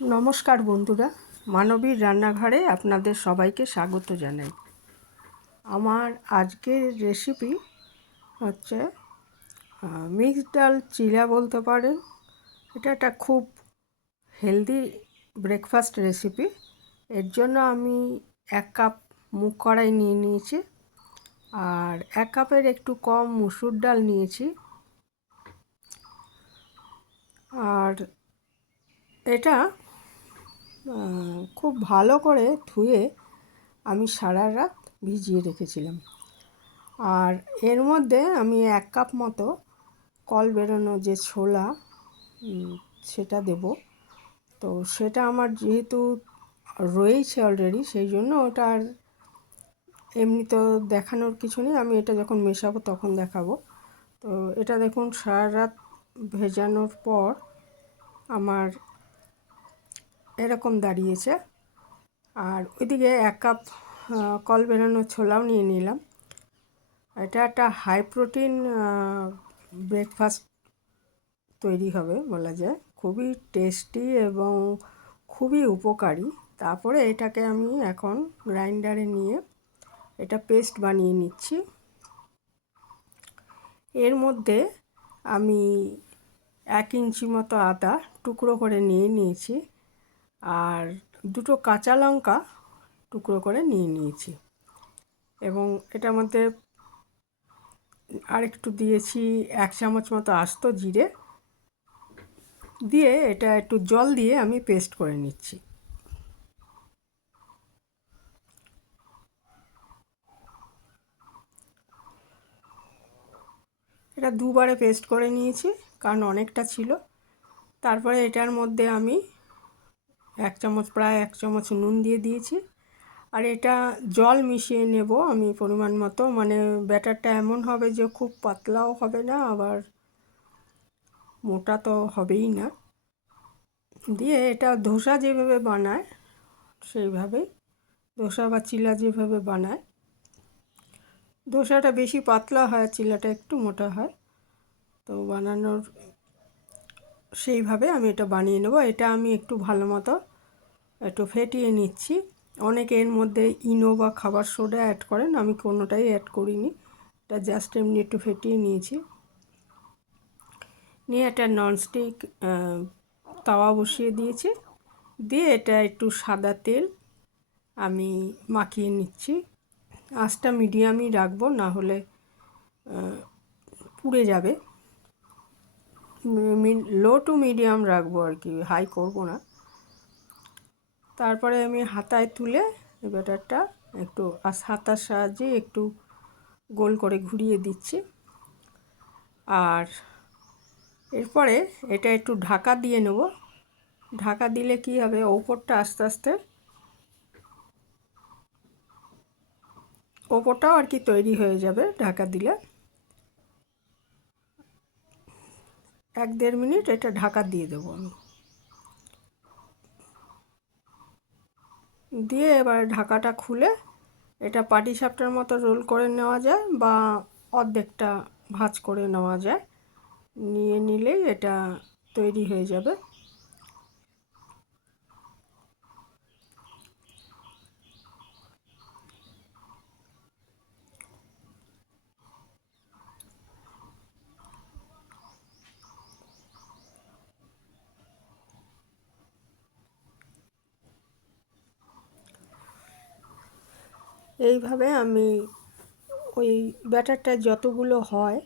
নমস্কার বন্ধুরা, মানবীর রান্নাঘরে আপনাদের সবাইকে স্বাগত জানাই। আমার আজকের রেসিপি হচ্ছে মিক্সড ডাল চিলা বলতে পারেন। এটা একটা খুব হেলদি ব্রেকফাস্ট রেসিপি। এর জন্য আমি 1 কাপ মুগ কড়াই নিয়ে নিয়েছি, আর 1 কাপের একটু কম মুসুর ডাল নিয়েছি। আর এটা খুব ভালো করে ধুয়ে আমি সারা রাত ভিজিয়ে রেখেছিলাম। আর এর মধ্যে আমি 1 কাপ মতো কল বেরোনো যে ছোলা সেটা দেব। তো সেটা আমার যেহেতু রয়েছে অলরেডি, সেই জন্য ওটা আর এমনি তো দেখানোর কিছু নেই। আমি এটা যখন মেশাবো তখন দেখাবো। তো এটা দেখুন সারা রাত ভেজানোর পর আমার এরকম দাঁড়িয়েছে। আর ওইদিকে 1 কাপ কল বেরোনো ছোলাও নিয়ে নিলাম। এটা একটা হাই প্রোটিন ব্রেকফাস্ট তৈরি হবে বলা যায়, খুবই টেস্টি এবং খুবই উপকারী। তারপরে এটাকে আমি এখন গ্রাইন্ডারে নিয়ে এটা পেস্ট বানিয়ে নিচ্ছি। এর মধ্যে আমি 1 ইঞ্চি মতো আদা টুকরো করে নিয়ে নিয়েছি, আর 2টো কাঁচা লঙ্কা টুকরো করে নিয়ে নিয়েছি, এবং এটার মধ্যে আর একটু দিয়েছি 1 চামচ মতো আস্ত জিরে দিয়ে এটা একটু জল দিয়ে আমি পেস্ট করে নিচ্ছি। এটা দুবারে পেস্ট করে নিয়েছি, কারণ অনেকটা ছিল। তারপরে এটার মধ্যে আমি 1 চামচ প্রায় 1 চামচ নুন দিয়ে দিয়েছি, আর এটা জল মিশিয়ে নেব আমি পরিমাণ মতো। মানে ব্যাটারটা এমন হবে যে খুব পাতলাও হবে না, আবার মোটা তো হবেই না। দিয়ে এটা ধোসা যেভাবে বানায় সেইভাবেই, ধোসা বা চিলা যেভাবে বানায়, ধোসাটা বেশি পাতলা হয়, চিলাটা একটু মোটা হয়। তো বানানোর সেইভাবে আমি এটা বানিয়ে নেব। এটা আমি একটু ভালো মতো একটু ফেটিয়ে নিচ্ছি। অনেকে এর মধ্যে ইনো বা খাবার সোডা অ্যাড করেন, আমি কোনোটাই অ্যাড করিনি। এটা জাস্ট এমনি একটু ফেটিয়ে নিয়েছি। নিয়ে একটা ননস্টিক তাওয়া বসিয়ে দিয়েছি, দিয়ে এটা একটু সাদা তেল আমি মাখিয়ে নিচ্ছি। আঁচটা মিডিয়ামই রাখবো, না হলে পুড়ে যাবে। লো টু মিডিয়াম রাখবো আর কি, হাই করব না। তারপরে আমি হাতায় তুলে ব্যাটারটা একটু হাতার সাহায্যে একটু গোল করে ঘুরিয়ে দিচ্ছি। আর এরপরে এটা একটু ঢাকা দিয়ে নেব। ঢাকা দিলে কি হবে, ওপরটা আস্তে আস্তে ওপরটাও আর কি তৈরি হয়ে যাবে ঢাকা দিলে। 1-1.5 মিনিট এটা ঢাকা দিয়ে দেবো আমি। দিয়ে এবার ঢাকাটা খুলে এটা পাটিসাপটার মতো রোল করে নেওয়া যায়, বা অর্ধেকটা ভাঁজ করে নেওয়া যায়। নিয়ে নিলেই এটা তৈরি হয়ে যাবে। এইভাবে আমি ওই ব্যাটারটা যতগুলো হয়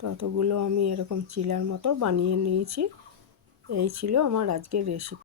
ততগুলো আমি এরকম চিলার মতো বানিয়ে নিয়েছি। এই ছিল আমার আজকের রেসিপি।